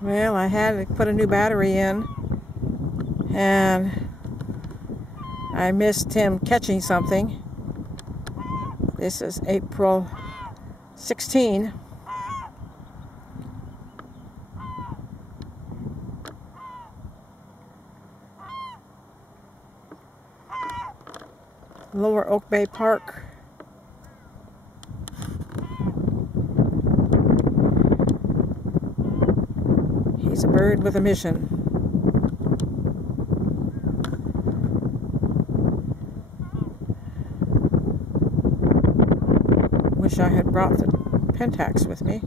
Well, I had to put a new battery in, and I missed him catching something. This is April 16. Lower Oak Bay Park. He's a bird with a mission. Wish I had brought the Pentax with me.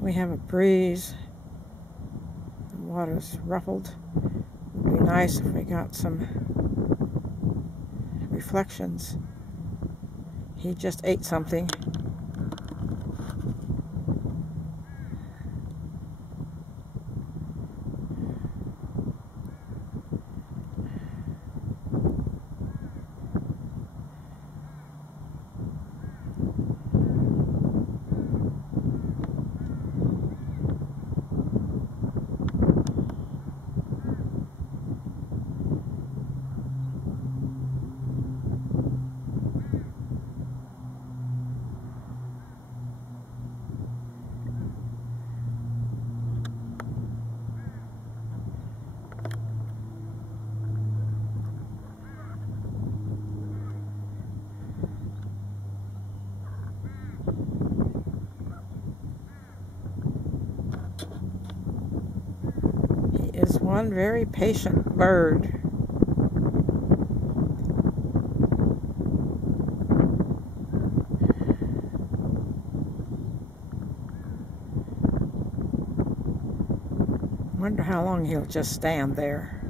We have a breeze. The water's ruffled. It would be nice if we got some reflections. He just ate something. He is one very patient bird. Wonder how long he'll just stand there.